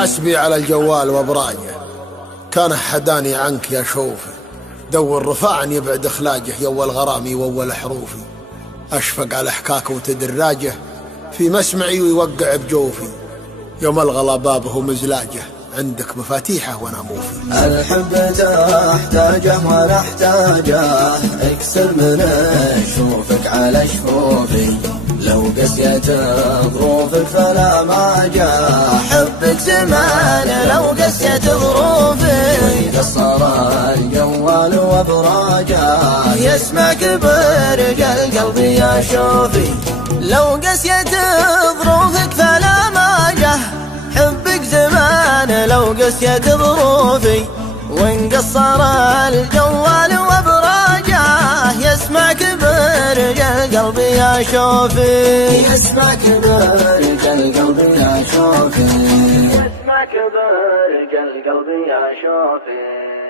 حسبي على الجوال وابراجه، كان حداني عنك يا شوفي، دور رفاعا يبعد اخلاجه، يول غرامي وول حروفي، اشفق على حكاك وتدراجه، في مسمعي ويوقع بجوفي، يوم الغلا بابه مزلاجه، عندك مفاتيحه وانا موفي. الحب تحتاجه ولا احتاجه، اكسر من اشوفك على شفوفي، لو قسيت ظروفك فلا ما جاء، حبك زمان لو قسيت ظروفي، قصر الجوال وابراجه، يسمعك برجال قلبي يا شوفي، لو قسيت ظروفك فلا ما جاء، حبك زمان لو قسيت ظروفي، وانقصر الجوال وابراجه، يسمعك برجال قلبي يا شوفي، يسمعك برجال قلبي يا شوفي، يسمعك برجال قلبي يا شوفي.